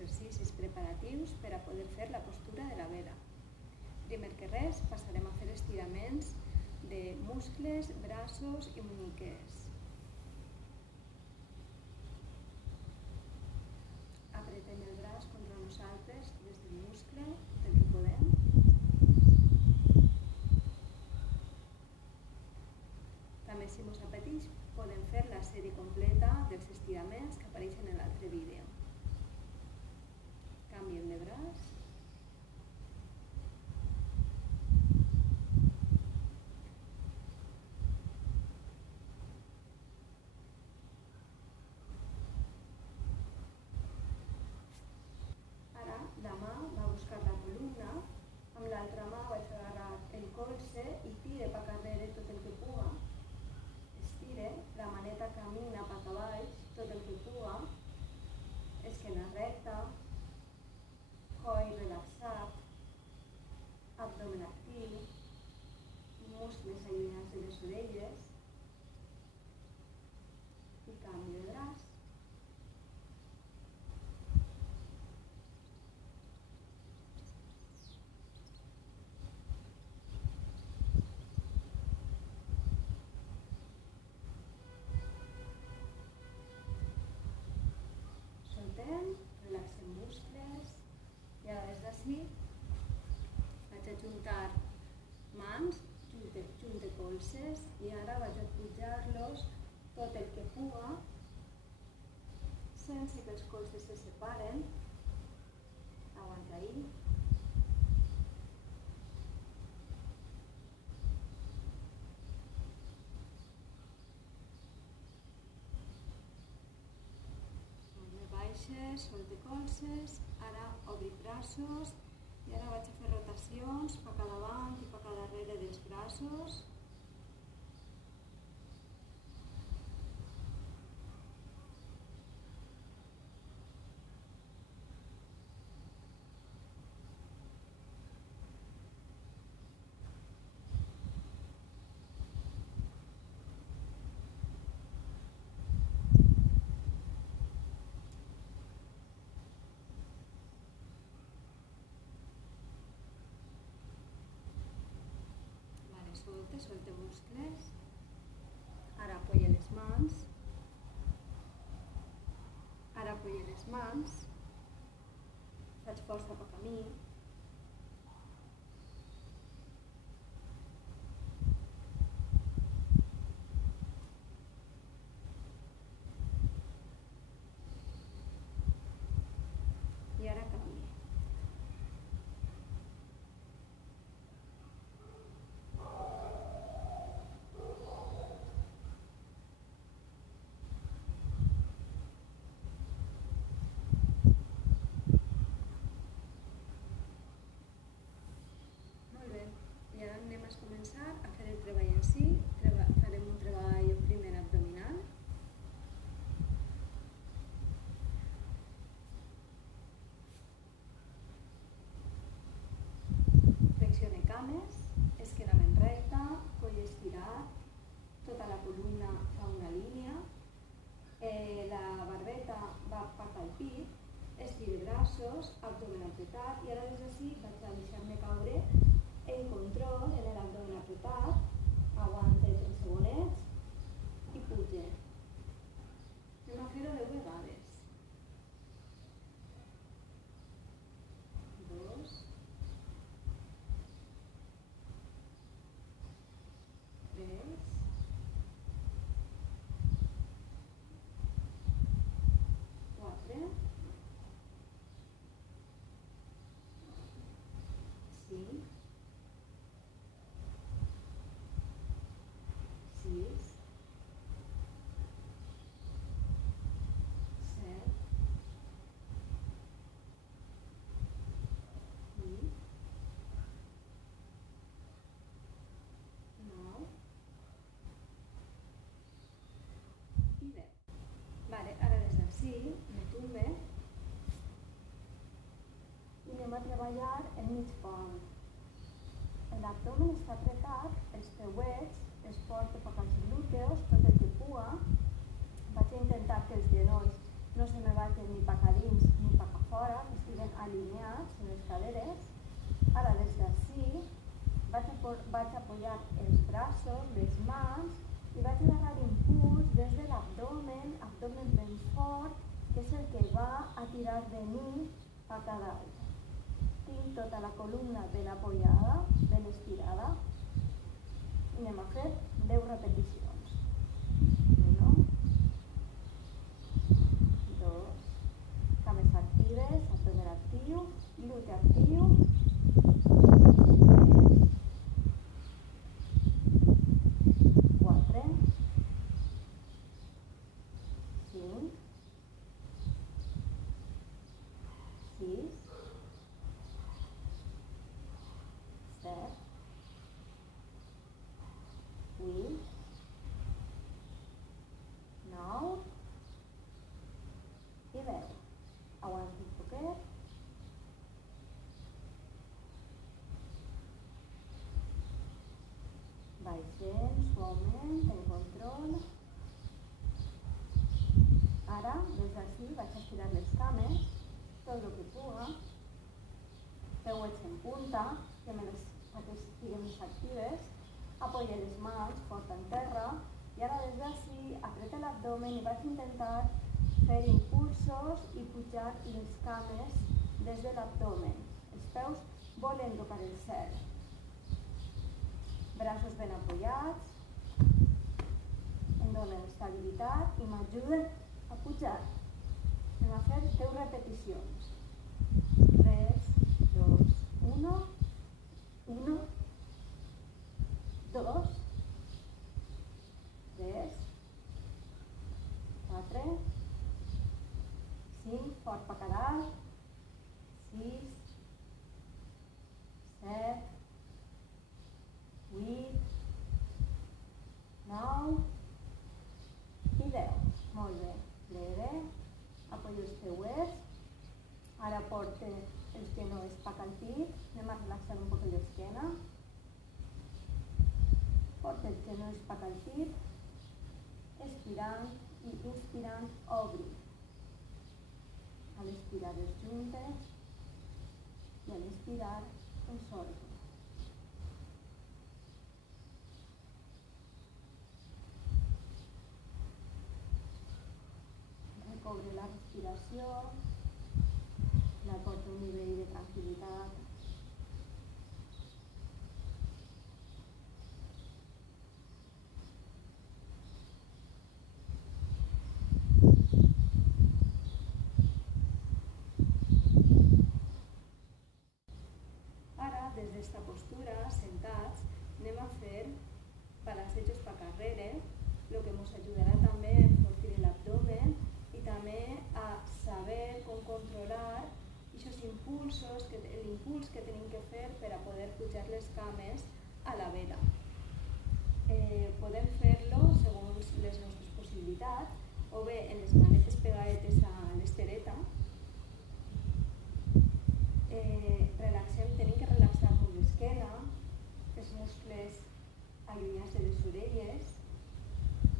exercicis preparatius per a poder fer la postura de la vela. Primer que res, passarem a fer estiraments de muscles, braços i munyiques. Apretem el braç contra nosaltres des del muscle, del que podem. També, si ens apeteix, podem fer la sèrie completa dels estiraments que apareixen en l'altre vídeo. Canviem de braç. Ara la mà va a buscar la columna, amb l'altra mà vaig agarrar el colze i tire cap darrere tot el que puga. Estire, la maneta camina cap avall tot el que puga, esquena recta, coll relaxat, abdomen actiu, muscles allunyats de les orelles i canvi de braç. Soltem, relaxem muscles i ara des d'ací vaig a juntar mans, junte colzes i ara vaig a pujar-los tot el que puga sense que els colzes se separen. Aguanta ahí. Solte colzes, ara obri braços i ara vaig a fer rotacions cap a davant i cap a darrere dels braços. Solte muscles. Ara apoya les mans. Faig força cap a mi. I ara canvi. Començar a fer el treball en si. Farem un treball primer abdominal. Flexione cames, esquerament recta, coll estirat, tota la columna fa una línia, la barbeta va cap al pit, estire braços, abdomen apretat i ara des d'ací vaig a deixar-me caure en control en l'abdomen apretat, aguante 3 segonets i puge. Anem a fer-ho 10 vegades. 2, 3, 4, 5, 6, 7, 8, 9 i 10. Vale, ara des d'ací me tombe i anem a treballar el mig pont. L'abdomen està apretat, els peuets es porta cap als glúteos, tot el que puga. Vaig a intentar que els genolls no se me vagin ni cap a dins ni cap a fora, que estiguen alineats en les caderes. Ara, des d'ací, vaig apoyar els braços, les mans, i vaig agafar impuls des de l'abdomen, abdomen ben fort, que és el que va a tirar de mi cap a dalt. Tinc tota la columna ben apoyada, ben estirada, i anem a fer 10 repeticions. 1, 2, cames actives, abdomen actiu, glute actiu, 4, 5, 6, 7, 8, 9 i 10. Aguanto un poquet. Baixem suaument, en control. Ara, des d'ací, vaig a estirar les cames, tot el que puga. Peuets en punta, que me les estiguen més actives. Apoye les mans fort en terra. I ara des d'ací, apreta l'abdomen i vaig intentar fer impulsos i pujar les cames des de l'abdomen. Els peus volen tocar el cel. Braços ben apoyats, em donen estabilitat i m'ajuden a pujar. Anem a fer 10 repeticions. 3, 2, 1, 1, 2, 3, 4, 5, fort per cada alt, 6, 7, 8, 9 i 10. Molt bé. Leve. Apoyo els peuets. Ara porte els genolls cap al pit. Anem a relaxar un poc l'esquena. Porte els genolls cap al pit. Expirant i inspirant, obri. A l'expirar es juntes i a l'expirar el solto. Recobre la respiració, la porta a un nivell de tranquil·litat. Ara, des d'esta postura, sentats, anem a fer balancejos per carrere, lo que ens ajudarà també a enfortir l'abdomen i també a saber com controlar aquests impulsos, l'impuls que tenim que fer per a poder pujar les cames a la vela. Podem fer-lo segons les nostres possibilitats, o bé en les manetes pegadetes a l'estereta. Relaxem, tenim que relaxar-nos l'esquena, els muscles allunyats de les orelles,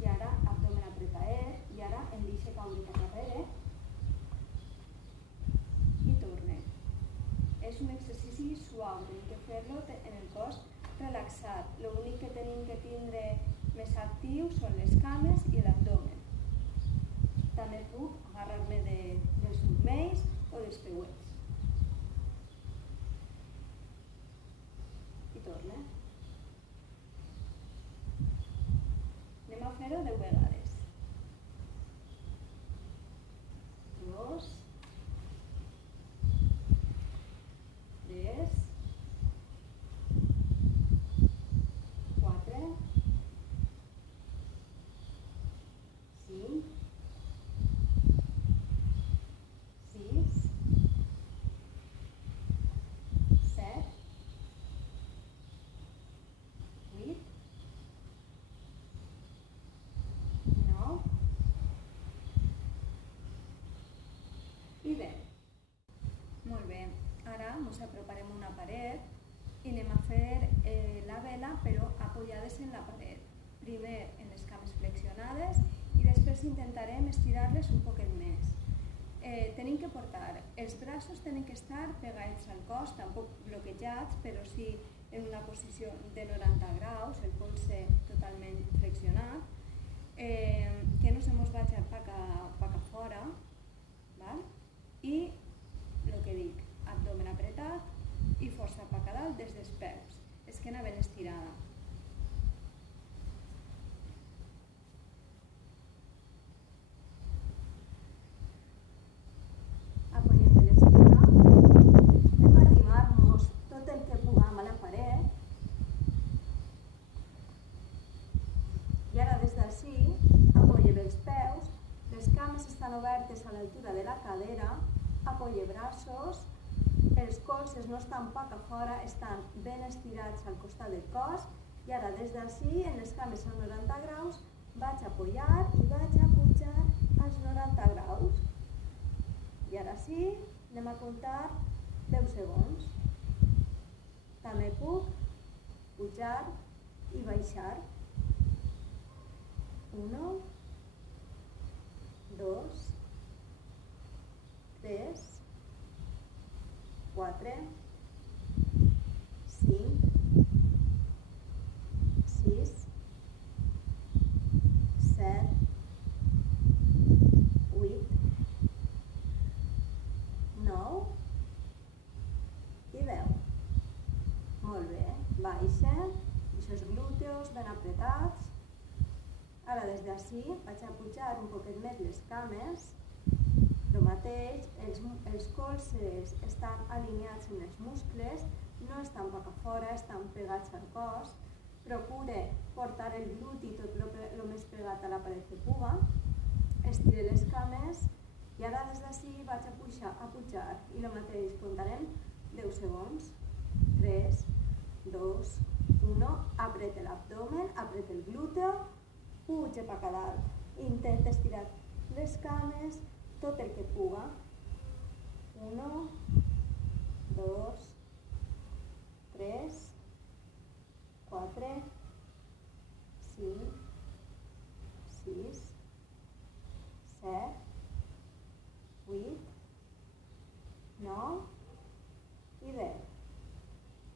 i ara abdomen apretaet, i ara em deixa caure cap darrere i tornem. És un exercici suau, tenim que fer-lo en el cos relaxat. L'únic que tenim que tindre més actiu són les cames i l'abdomen. També puc agarrar-me dels turmells o dels peuets. I tornem. Anem a fer-ho 10 vegades. 2, 3, 4, 5, 6, 7, 8, 9 i 10. Molt bé, ara ens aproparem a una paret i anem a fer la vela però apoyades en la paret. Primer en les cames flexionades i després intentarem estirar-les un poquet més. tenim que portar, els braços tenen que estar pegats al cos, tampoc bloquejats, però sí en una posició de 90 graus, el colze totalment flexionat, que no se mos vagi paca fora, val? I el que dic, abdomen apretat i força paca dalt des dels peus, esquena ben estirada. Obertes a l'altura de la cadera, apoye braços, els colzes no estan paca fora, estan ben estirats al costat del cos i ara des d'ací, en les cames a 90 graus, vaig a apoyar i vaig a pujar als 90 graus. I ara sí, anem a comptar 10 segons. També puc pujar i baixar. 1, 2, 3, 4, 5, 6, 7, 8, 9 i 10. Molt bé, baixa, deixa els glúteos ben apretats. Ara des d'ací vaig a pujar un poquet més les cames, el mateix, els colzes estan alineats amb els muscles, no estan paca fora, estan pegats al cos, procure portar el gluti tot el més pegat a la paret que puga, estire les cames i ara des d'ací vaig a pujar i el mateix, comptarem 10 segons, 3, 2, 1, apreta l'abdomen, apreta el glúteo, puja paca dalt, intenta estirar les cames tot el que puga. 1, 2, 3, 4, 5, 6, 7, 8, 9 i 10.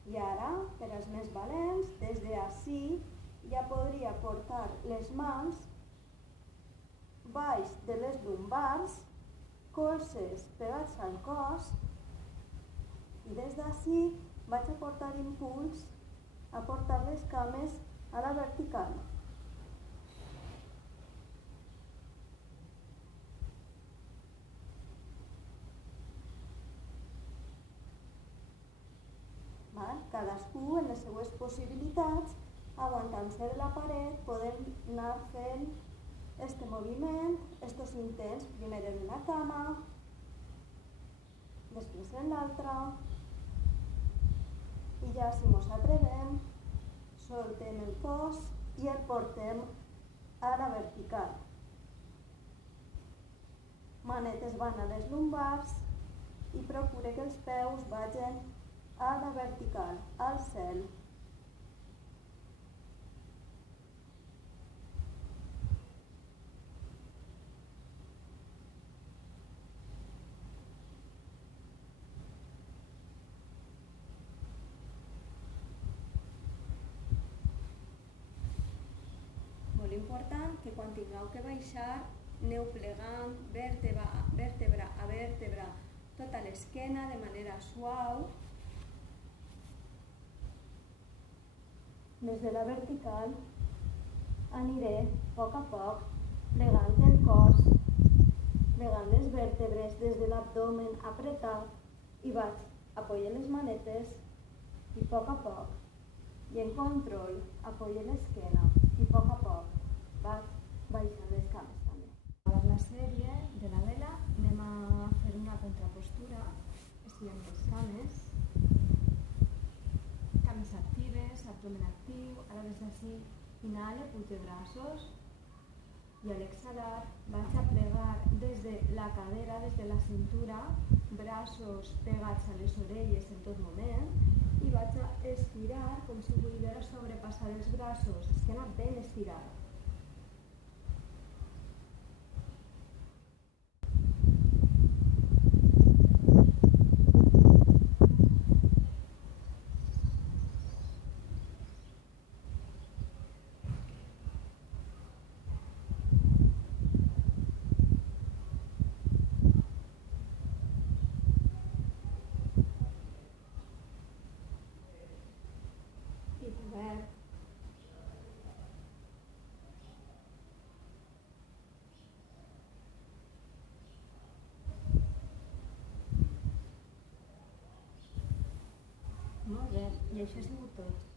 I ara, per als més valents, des d'ací ja podria portar les mans baix de les lumbars, colzes pegats al cos i des d'ací vaig a portar impuls a portar les cames a la vertical. Cadascú en les seues possibilitats, aguantant-se de la paret, podem anar fent este moviment, estos intents, primer en una cama, després en l'altra, i ja si mos atrevem, soltem el cos i el portem a la vertical. Manetes van a les lumbars i procure que els peus vagin a la vertical, al cel. Molt important que quan tingueu que baixar aneu plegant vèrtebra a vèrtebra tota l'esquena de manera suau. Des de la vertical aniré a poc plegant el cos, plegant les vèrtebres des de l'abdomen apretat i vaig apoyar les manetes i a poc i en control apoyo l'esquena i a poc vaig baixant les cames també. A la sèrie de la vela anem a fer una contrapostura, estirem les cames actives, abdomen actiu, ara des d'ací inhale, puge braços i a l'exhalar vaig a plegar des de la cadera, des de la cintura, braços pegats a les orelles en tot moment i vaig a estirar com si volguera sobrepassar els braços, esquena ben estirada. I això ha sigut tot.